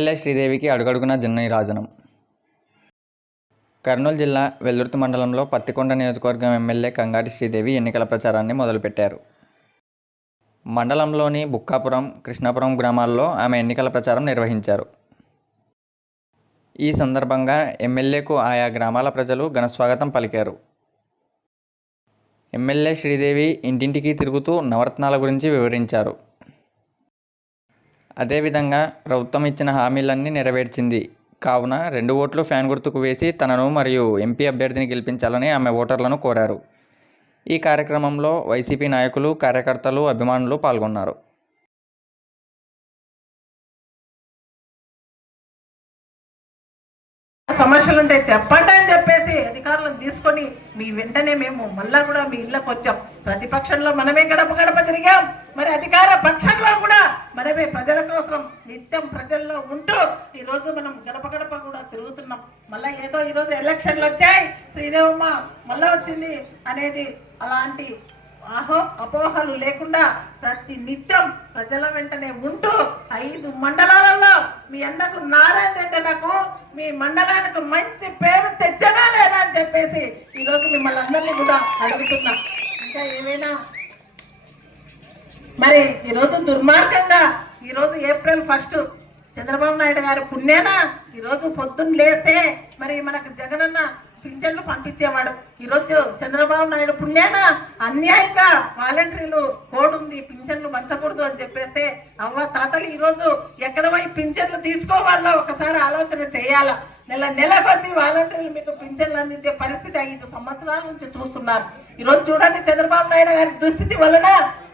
MLA శ్రీదేవికి అడుగడుగునా జననీరాజనం కర్నూలు జిల్లా వెల్లుర్తి మండలంలో పత్తికొండ నియోజకవర్గం ఎమ్మెల్యే కంగాటి శ్రీదేవి ఎన్నికల ప్రచారాన్ని మొదలుపెట్టారు. మండలంలోని బుక్కాపురం కృష్ణాపురం గ్రామాల్లో ఆమె ఎన్నికల ప్రచారం నిర్వహించారు. ఈ సందర్భంగా ఎమ్మెల్యేకు ఆయా గ్రామాల ప్రజలు ఘనస్వాగతం పలికారు. ఎమ్మెల్యే శ్రీదేవి ఇంటింటికి తిరుగుతూ నవరత్నాల గురించి వివరించారు. అదేవిధంగా ప్రభుత్వం ఇచ్చిన హామీలన్నీ నెరవేర్చింది. కావున రెండు ఓట్లు ఫ్యాన్ గుర్తుకు వేసి తనను మరియు ఎంపీ అభ్యర్థిని గెలిపించాలని ఆమె ఓటర్లను కోరారు. ఈ కార్యక్రమంలో వైసీపీ నాయకులు కార్యకర్తలు అభిమానులు పాల్గొన్నారు. సమస్యలు ఉంటే చెప్పండి అని చెప్పేసి అధికారులను తీసుకొని మీ వెంటనే మేము మళ్ళా కూడా మీ ఇళ్ళకి వచ్చాం. ప్రతిపక్షంలో మనమే గడప గడప తిరిగాం. మరి అధికార పక్షంలో కూడా మనమే ప్రజల కోసం నిత్యం ప్రజల్లో ఉంటూ ఈరోజు మనం గడప గడప కూడా తిరుగుతున్నాం. మళ్ళా ఏదో ఈరోజు ఎలక్షన్లు వచ్చాయి. శ్రీదేవమ్మ మళ్ళా వచ్చింది అనేది అలాంటి అహో అపోహలు లేకుండా ప్రతి నిత్యం ప్రజల వెంటనే ఉంటూ ఐదు మండలాలలో మీ అన్నకు నారాయణ రెడ్డి నాకు మీ మండలానికి మంచి పేరు తెచ్చనా లేదా అని చెప్పేసి ఈరోజు మిమ్మల్ని అందరినీ కూడా అడుగుతున్నా. ఇంకా ఏమైనా? మరి ఈరోజు దుర్మార్గంగా ఈరోజు ఏప్రిల్ ఫస్ట్ చంద్రబాబు నాయుడు గారు పుణ్యాన ఈరోజు పొద్దున్న లేస్తే మరి మనకు జగనన్న పింఛన్లు పంపించేవాడు. ఈరోజు చంద్రబాబు నాయుడు పుణ్యాన అన్యాయంగా వాలంటీర్లు కోడ్ ఉంది పింఛన్లు పంచకూడదు అని చెప్పేస్తే అవ్వ తాతలు ఈరోజు ఎక్కడ పోయి పింఛన్లు తీసుకోవాలో ఒకసారి ఆలోచన చేయాలా? నెల నెలకు వచ్చి వాలంటీర్లు మీకు పింఛన్లు అందించే పరిస్థితి ఐదు సంవత్సరాల నుంచి చూస్తున్నారు. ఈరోజు చూడండి చంద్రబాబు నాయుడు గారి దుస్థితి వలన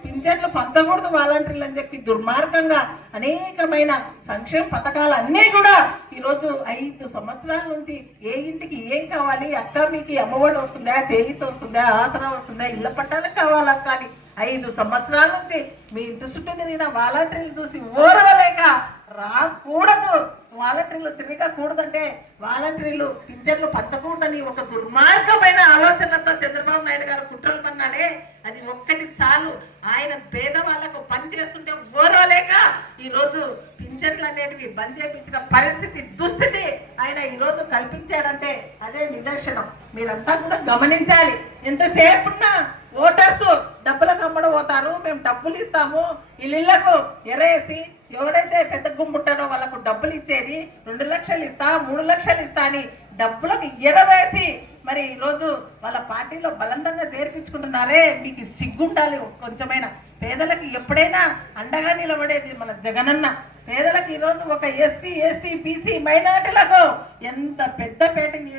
పింఛన్లు పంచకూడదు వాలంటీర్లు అని చెప్పి దుర్మార్గంగా అనేకమైన సంక్షేమ పథకాలు అన్నీ కూడా ఈరోజు ఐదు సంవత్సరాల నుంచి ఏ ఇంటికి ఏం కావాలి అక్క మీకు అమ్మఒడి వస్తుందా చేయిత వస్తుందా ఆసరా వస్తుందా ఇళ్ళ పట్టాలకు కావాలా? కానీ ఐదు సంవత్సరాల నుంచి మీ ఇంటి చుట్టూ తిరిగిన వాలంటీర్లు చూసి ఓర్వలేక రాకూడదు. వాలంటీర్లు తిరగకూడదంటే వాలంటీర్లు పింఛన్లు పంచకూడదని ఒక దుర్మార్గమైన ఆలోచనలతో చంద్రబాబు నాయుడు గారు కుట్రలు పన్నాడే అది ఒక్కటి చాలు. ఆయన పేదవాళ్ళకు పని చేస్తుంటే ఓర్వలేక ఈరోజు పింఛన్లు అనేటివి బంద్ చేపించిన పరిస్థితి దుస్థితి ఆయన ఈరోజు కల్పించాడంటే అదే నిదర్శనం. మీరంతా కూడా గమనించాలి. ఎంతసేపున్నా ఓటర్స్ డబ్బులకు అమ్మడం పోతారు మేము డబ్బులు ఇస్తాము. ఇళ్ళకు ఎరేసి ఎవడైతే పెద్ద గుమ్ముంటాడో వాళ్ళకు డబ్బులు ఇచ్చేది రెండు లక్షలు ఇస్తా మూడు లక్షలు ఇస్తా అని డబ్బులకు ఎరవేసి మరి ఈరోజు వాళ్ళ పార్టీలో బలంతంగా చేర్పించుకుంటున్నారే. మీకు సిగ్గుండాలి కొంచెమైనా. పేదలకు ఎప్పుడైనా అండగా నిలబడేది మన జగనన్న. పేదలకు ఈరోజు ఒక ఎస్సీ ఎస్టీ బీసీ మైనార్టీలకు ఎంత పెద్ద పేటింగ్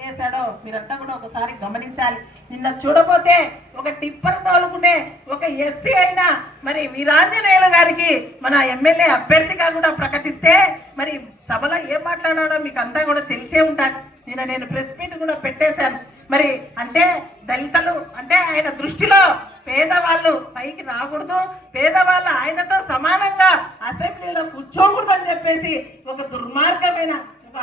వేశాడో మీరంతా కూడా ఒకసారి గమనించాలి. నిన్న చూడబోతే ఒక టిప్పర్ తోలుకునే ఒక ఎస్సీ అయినా మరి వీరాంజనేయుల గారికి మన ఎమ్మెల్యే అభ్యర్థిగా కూడా ప్రకటిస్తే మరి సభలో ఏం మాట్లాడాడో మీకు అంతా కూడా తెలిసే ఉంటుంది నిన్న నేను ప్రెస్ మీట్ కూడా పెట్టేశాను. మరి అంటే దళితులు అంటే ఆయన దృష్టిలో పేదవాళ్ళు పైకి రాకూడదు. పేదవాళ్ళు ఆయనతో సమానంగా అసెంబ్లీలో కూర్చోకూడదు అని చెప్పేసి ఒక దుర్మార్గమైన ఒక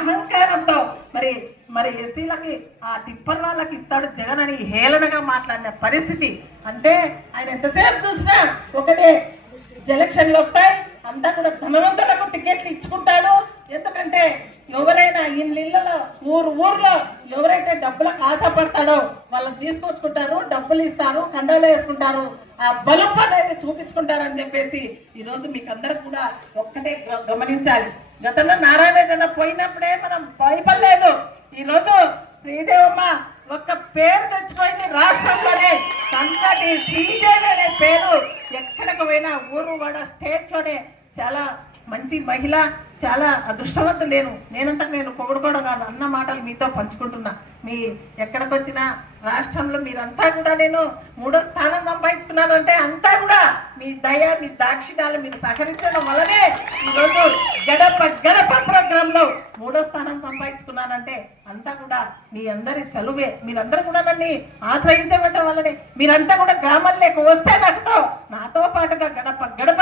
అహంకారంతో మరి మరి ఎస్సీలకి ఆ టిప్పర్ వాళ్ళకి ఇస్తాడు జగన్ అని హేళనగా మాట్లాడిన పరిస్థితి. అంటే ఆయన ఎంతసేపు చూసినా ఒకటే ఎలక్షన్లు వస్తాయి. అంతా కూడా ధనవంతులకు టికెట్లు ఇచ్చుకుంటాడు. ఇళ్ళలో ఊరు ఊర్లో ఎవరైతే డబ్బులకు ఆశపడతాడో వాళ్ళని తీసుకొచ్చుకుంటారు డబ్బులు ఇస్తారు కండలు వేసుకుంటారు. ఆ బలుపు అనేది చూపించుకుంటారని చెప్పేసి ఈరోజు మీకు అందరు కూడా ఒక్కటే గ- గమనించాలి. గతంలో నారాయణ పోయినప్పుడే మనం భయపడలేదు. ఈరోజు శ్రీదేవమ్మ ఒక్క పేరు తెచ్చుకోయింది రాష్ట్రంలోనే. సంతటి శ్రీదేవి అనే పేరు ఎక్కడికి పోయినా ఊరు వాడ స్టేట్లోనే చాలా మంచి మహిళ చాలా అదృష్టవంతు లేను నేనంతా నేను పొగడుకోవడం కాదు అన్న మాటలు మీతో పంచుకుంటున్నా. మీ ఎక్కడికి వచ్చినా రాష్ట్రంలో మీరంతా కూడా నేను మూడో స్థానం సంపాదించుకున్నాను అంటే అంతా కూడా మీ దయ మీ దాక్షిణాలు మీరు సహకరించడం వల్లనే ఈరోజు గడప గడప ప్రోగ్రాంలో మూడో స్థానం సంపాదించుకున్నానంటే అంతా కూడా మీ అందరి చలువే. మీరందరూ కూడా నన్ను ఆశ్రయించబట్టడం వల్లనే. మీరంతా కూడా గ్రామాల్లోకి వస్తే నాతో నాతో పాటుగా గడప గడప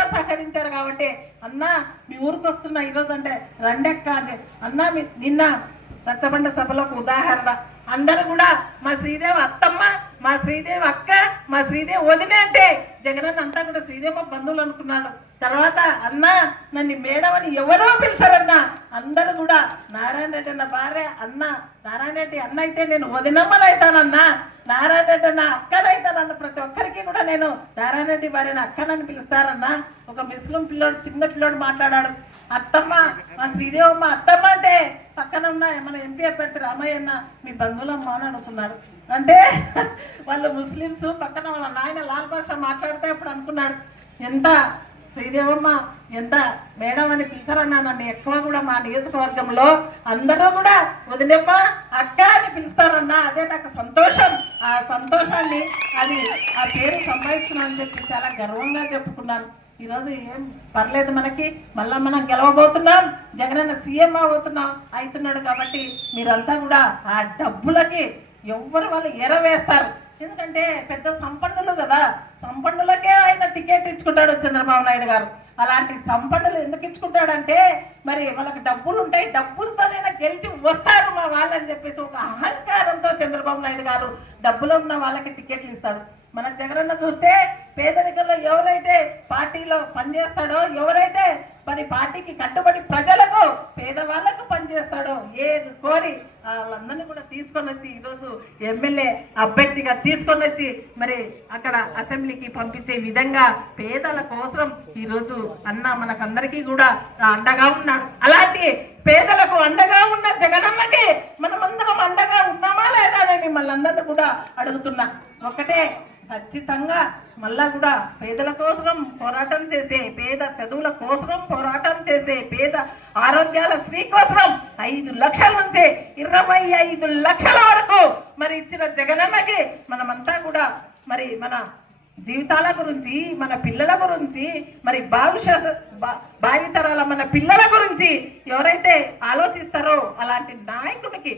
వచ్చారు కాబట్టి అన్నా మీ ఊరికి వస్తున్నా ఈరోజు అంటే రెండెక్క అని అన్నా మీ నిన్న రచ్చబండ సభలకు ఉదాహరణ. అందరూ కూడా మా శ్రీదేవి అత్తమ్మ మా శ్రీదేవి అక్క మా శ్రీదేవి వదిన అంటే. జగనన్న అంతా కూడా శ్రీదేవి బంధువులు అనుకున్నాను తర్వాత అన్న నన్ను మేడం అని ఎవరో పిలిచారన్న. అందరూ కూడా నారాయణ రెడ్డి అన్న భార్య అన్న నారాయణ రెడ్డి అన్న అయితే నేను వదినమ్మనైతానన్నా. నారాయణ రెడ్డి అన్న అక్కనైతానన్న ప్రతి ఒక్కరికి కూడా నేను నారాయణ రెడ్డి వారిని అక్కనని పిలుస్తారన్న. ఒక ముస్లిం పిల్లోడు చిన్న పిల్లోడు మాట్లాడాడు. అత్తమ్మ మా శ్రీదేవమ్మ అత్తమ్మ అంటే పక్కన ఉన్న మన ఎంపీ అభ్యర్థి రామయ్య అన్న మీ బంధువులమ్మ అని అనుకున్నాడు. అంటే వాళ్ళు ముస్లిమ్స్ పక్కన వాళ్ళ నాయన లాల్ బాషా మాట్లాడితే అప్పుడు అనుకున్నాడు. ఎంత శ్రీదేవమ్మ ఎంత మేడం అని పిలిచారన్నా నన్ను ఎక్కువ కూడా మా నియోజకవర్గంలో అందరూ కూడా వదిలేమ్మ అక్క అని పిలుస్తారన్నా. అదే నాకు సంతోషం. ఆ సంతోషాన్ని అది ఆ పేరు సంపాదిస్తున్నాను అని చెప్పి చాలా గర్వంగా చెప్పుకున్నాను. ఈరోజు ఏం పర్లేదు మనకి మళ్ళా మనం గెలవబోతున్నాం. జగనన్న సీఎం అవుతున్నాం అవుతున్నాడు కాబట్టి మీరంతా కూడా ఆ డబ్బులకి ఎవ్వరు వాళ్ళు ఎరవేస్తారు. ఎందుకంటే పెద్ద సంపన్నులు కదా సంపన్నులకే ఆయన టికెట్ ఇచ్చుకుంటాడు చంద్రబాబు నాయుడు గారు. అలాంటి సంపన్నులు ఎందుకు ఇచ్చుకుంటాడంటే మరి వాళ్ళకి డబ్బులు ఉంటాయి డబ్బులతోనైనా గెలిచి వస్తారు మా వాళ్ళని చెప్పేసి ఒక అహంకారంతో చంద్రబాబు నాయుడు గారు డబ్బులు ఉన్న వాళ్ళకి టికెట్లు ఇస్తాడు మన జగనన్న చూస్తే పేదరికంలో ఎవరైతే పార్టీలో పనిచేస్తాడో ఎవరైతే మరి పార్టీకి కట్టుబడి ప్రజలకు పేదవాళ్ళకు పనిచేస్తాడో ఏ కోరి వాళ్ళందరినీ కూడా తీసుకొని వచ్చి ఈరోజు ఎమ్మెల్యే అభ్యర్థిగా తీసుకొని వచ్చి మరి అక్కడ అసెంబ్లీకి పంపించే విధంగా పేదల కోసం ఈరోజు అన్న మనకందరికీ కూడా అండగా ఉన్నాడు. అలాంటి పేదలకు అండగా ఉన్న జగనమ్మకి మనమందరం అండగా ఉన్నామా లేదా అని మిమ్మల్ని అందరినీ కూడా అడుగుతున్నా. ఒకటే ఖచ్చితంగా మళ్ళా కూడా పేదల కోసం పోరాటం చేసే పేద చదువుల కోసం పోరాటం చేసే పేద ఆరోగ్యాల శ్రీ కోసం ఐదు లక్షల నుంచి ఇరవై ఐదు లక్షల వరకు మరి ఇచ్చిన జగనన్నకి మనమంతా కూడా మరి మన జీవితాల గురించి మన పిల్లల గురించి మరి భవిష్యత్ భావితరాల మన పిల్లల గురించి ఎవరైతే ఆలోచిస్తారో అలాంటి నాయకుడికి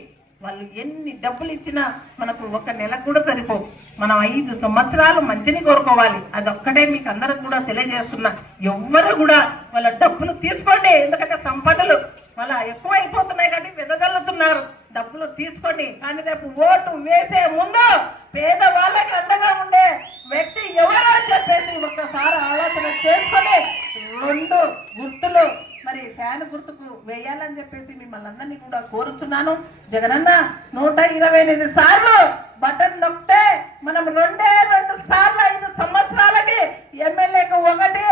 వాళ్ళు ఎన్ని డబ్బులు ఇచ్చినా మనకు ఒక నెలకు కూడా సరిపోవు. మనం ఐదు సంవత్సరాలు మంచిని కోరుకోవాలి. అదొక్కటే మీకు అందరికి కూడా తెలియజేస్తున్నా. ఎవ్వరు కూడా వాళ్ళ డబ్బులు తీసుకోండి. ఎందుకంటే సంపదలు వాళ్ళ ఎక్కువ అయిపోతున్నాయి కాబట్టి వెదజల్లుతున్నారు. డబ్బులు తీసుకోండి. కానీ రేపు ఓటు వేసే ముందు పేదవాళ్ళకి అండగా ఉండే వ్యక్తి ఎవరో చెప్పేసి ఒక్కసారి ఆలోచన చేసుకొని రెండు గుర్తులు. మరి ఫ్యాన్ గుర్తుకు వేయాలని చెప్పేసి మిమ్మల్ని అందరినీ కూడా కోరుచున్నాను. జగనన్న నూట ఇరవై ఎనిమిది సార్లు బటన్ నొక్కితే మనం రెండే రెండు సార్లు ఐదు సంవత్సరాలకి ఎమ్మెల్యేకి ఒకటి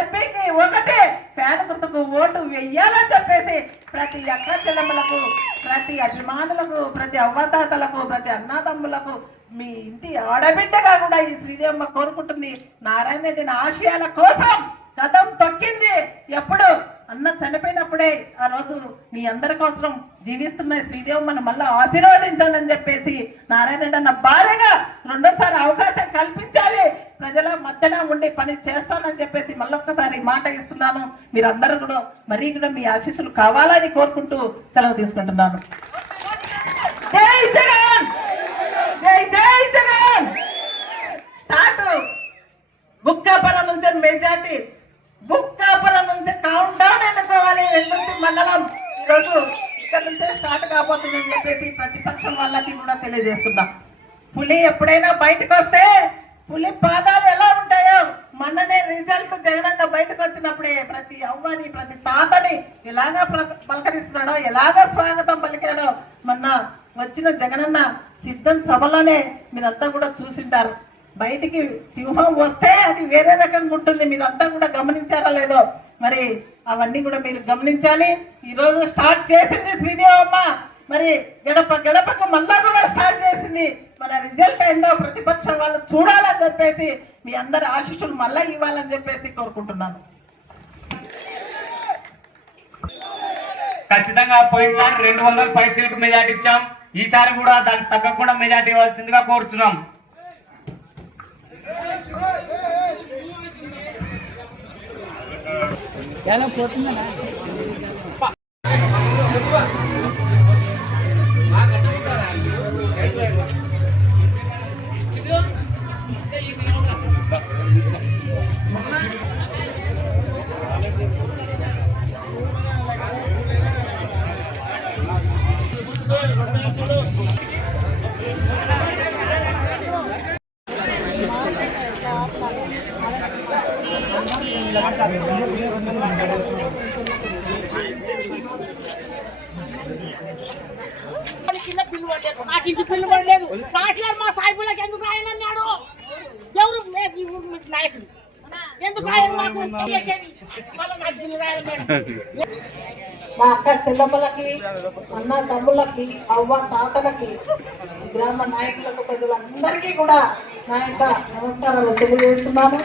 ఎంపీకి ఒకటి ఫ్యాన్ గుర్తుకు ఓటు వెయ్యాలని చెప్పేసి ప్రతి అక్క చెల్లెమ్మలకు ప్రతి అభిమానులకు ప్రతి అవ్వతాతలకు ప్రతి అన్నదమ్ములకు మీ ఇంటి ఆడబిడ్డగా కూడా ఈ శ్రీదేవమ్మ కోరుకుంటుంది. నారాయణ రెడ్డిని ఆశయాల కోసం గతం తొక్కింది. ఎప్పుడు? అన్న చనిపోయినప్పుడే. ఆ రోజు మీ అందరి కోసం జీవిస్తున్న శ్రీదేవమ్మను మళ్ళీ ఆశీర్వదించండి అని చెప్పేసి నారాయణ అన్న భార్యగా రెండోసారి అవకాశం కల్పించాలి. ప్రజల మధ్యన ఉండి పని చేస్తానని చెప్పేసి మళ్ళొక్కసారి మాట ఇస్తున్నాను. మీరందరూ కూడా మరీ కూడా మీ ఆశీస్సులు కావాలని కోరుకుంటూ సెలవు తీసుకుంటున్నాను. జై జగన్! జై జై జగన్! స్టార్ట్. బుక్కాపురం నుంచి మెజార్టీ. బుక్కాపురం నుంచి కౌంట్ డౌన్ ఎన్నుకోవాలి వెల్లుర్తి మండలం. ఈరోజు ఇక్కడ నుంచే స్టార్ట్ కాబోతుందని చెప్పేసి ప్రతిపక్షం వాళ్ళకి కూడా తెలియజేస్తున్నాం. పులి ఎప్పుడైనా బయటకు వస్తే పులి పాదాలు ఎలా ఉంటాయో మొన్ననే రిజల్ట్ జగనన్న బయటకు వచ్చినప్పుడే ప్రతి అవ్వని ప్రతి తాతని ఎలాగా పలకరిస్తున్నాడో ఎలాగా స్వాగతం పలికాడో మొన్న వచ్చిన జగనన్న సిద్ధం సభలోనే మీరంతా కూడా చూసింటారు. బయటికి సింహం వస్తే అది వేరే రకంగా ఉంటుంది. మీరంతా కూడా గమనించారా లేదో? మరి అవన్నీ కూడా మీరు గమనించాలి. ఈరోజు స్టార్ట్ చేసింది శ్రీదేవమ్మ మరి గడప గడపకు మళ్ళా కూడా స్టార్ట్ చేసింది. మన రిజల్ట్ ఏందో ప్రతిపక్షం వాళ్ళు చూడాలని చెప్పేసి మీ అందరి ఆశీస్సులు మళ్ళా ఇవ్వాలని చెప్పేసి కోరుకుంటున్నాను. ఖచ్చితంగా పోయినసారి రెండు వందల పైసలకు మెజార్టీ ఇచ్చాం. ఈసారి కూడా దానికి తగ్గకుండా మెజార్టీ ఇవ్వాల్సిందిగా కోరుచున్నాం. ఎలా పోతుందా పడలేదు నాకు ఇంటి పిల్లలు పడలేదు కాశీగారు మా సాయిబులకు ఎందుకు ఆయన అన్నాడు? ఎవరు? మే- మీ ఊరు నాయకుడు. ఎందుకు ఆయన మాకు మళ్ళీ మా అక్క చెల్లమ్మలకి అన్న తమ్ముళ్ళకి అవ్వ తాతలకి గ్రామ నాయకులకు ప్రజలందరికీ కూడా నా యొక్క నమస్కారాలు తెలియజేస్తున్నాను.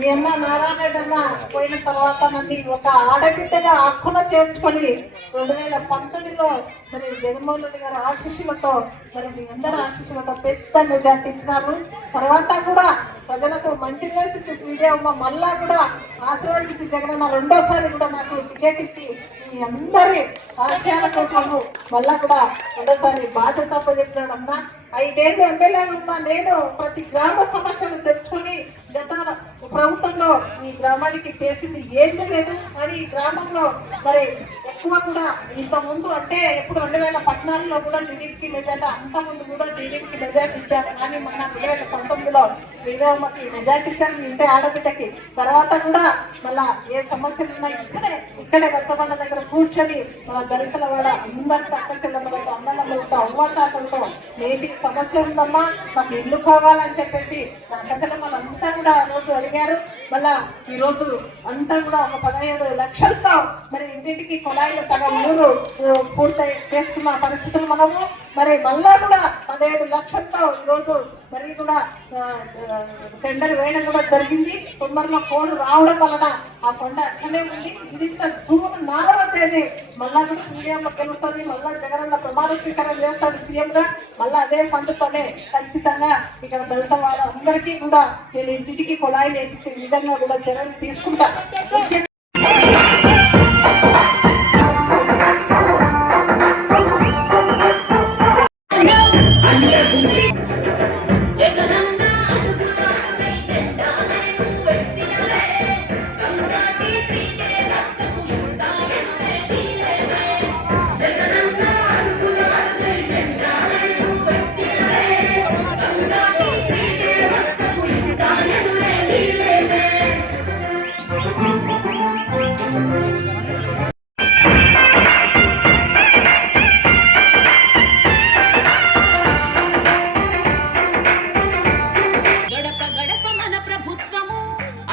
మీ అమ్మ నారాయణ పోయిన తర్వాత నన్ను ఒక ఆడబిడ్డగా హక్కున చేర్చుకొని రెండు వేల పంతొమ్మిదిలో మరి జగన్మోహన్ రెడ్డి గారి ఆశీస్సులతో మరి మీ అందరి ఆశీస్సులతో పెద్ద మెజార్టీ ఇచ్చినారు. తర్వాత కూడా ప్రజలకు మంచి చేసి విజయమ్మ మళ్ళా కూడా ఆశీర్వదించి జగనన్న రెండోసారి కూడా నాకు టికెట్ ఇచ్చి మీ అందరి ఆశయాల కోసము మళ్ళా కూడా రెండోసారి బాధ్యత చెప్పినాడు ఐదేళ్ళు ఎమ్మెల్యేగా ఉన్నా నేను ప్రతి గ్రామ సమస్యలు తెచ్చుకొని గత ప్రభుత్వంలో ఈ గ్రామానికి చేసింది ఏం లేదు మరి ఈ గ్రామంలో మరి ఎక్కువ కూడా ఇంతకుముందు అంటే ఎప్పుడు రెండు వేల పద్నాలుగులో కూడా టీడీపీకి మెజార్టీ అంత ముందు కూడా టీడీపీకి మెజార్టీ ఇచ్చారు. కానీ మొన్న రెండు వేల పంతొమ్మిదిలో శ్రీరామకి మెజార్టీ ఇచ్చారు మీ ఇంటి ఆడబిడ్డకి. తర్వాత కూడా మళ్ళా ఏ సమస్యలు ఉన్నాయి ఇక్కడే ఇక్కడే గచ్చబండ దగ్గర కూర్చొని మన దళితుల వాడ అందరితో అక్క చెల్లెమ్మలతో అన్నదమ్ములతో అవ్వతాతలతో నేటి సమస్య ఉందమ్మా మాకు ఇల్లు కావాలని చెప్పేసి అక్క చెల్లెమ్మలంతా కూడా ఆ రోజు అడిగారు. మళ్ళా ఈ రోజు అంతా కూడా ఒక పదహైదు లక్షలతో మరి ఇంటింటికి కొలాయిలు సగం ఊరు పూర్తయి పూర్తి చేసుకున్న పరిస్థితులు మనము మరి మళ్ళా కూడా పదిహేడు లక్షలతో ఈరోజు మరి కూడా టెండర్ వేయడం కూడా జరిగింది. తొందరలో కోడ్ రావడం వలన ఆ కొండ అట్లనే ఉంది. ఇది జూన్ నాలుగవ తేదీ మళ్ళా కూడా సీఎంలో గెలుస్తుంది. మళ్ళా జగనన్న ప్రమాణ స్వీకారం చేస్తాడు సీఎం గా మళ్ళా అదే ఫండ్తోనే ఖచ్చితంగా ఇక్కడ దళిత వాళ్ళ అందరికీ కూడా నేను ఇంటింటికి కుళాయిలు ఎక్కించే విధంగా కూడా చర్యలు తీసుకుంటా.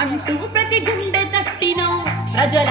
అంటూ ప్రతి గుండె తట్టినం ప్రజల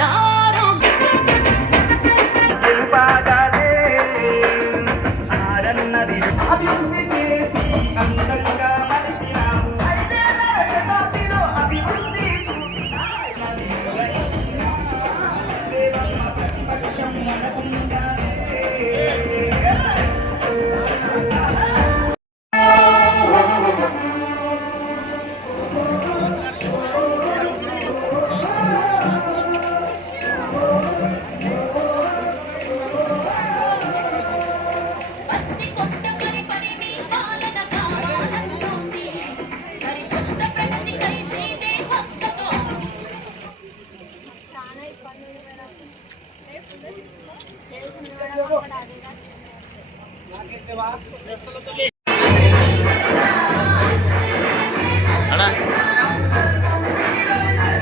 అన్నా.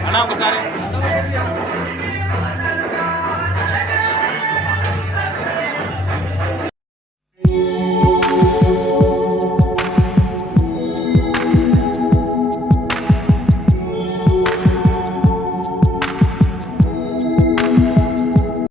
అన్నా ఒకసారి.